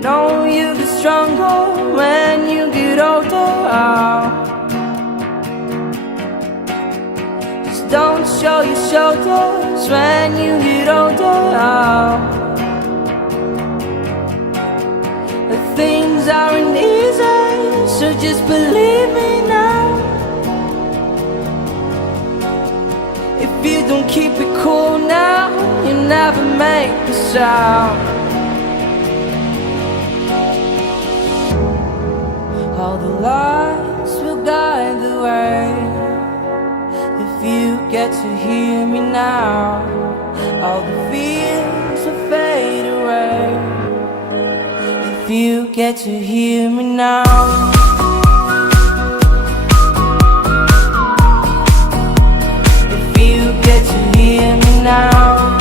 know you get stronger when you get older. Just don't show your shoulders when you get older. Things aren't easy, so just believe me now. If you don't keep it cool now, you never make a sound. All the lights will guide the way. If you get to hear me now, all the fears will fade away. If you get to hear me now. If you get to hear me now.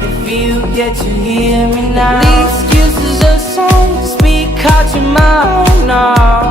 If you get to hear me now. The excuses aside, speak out your mind now.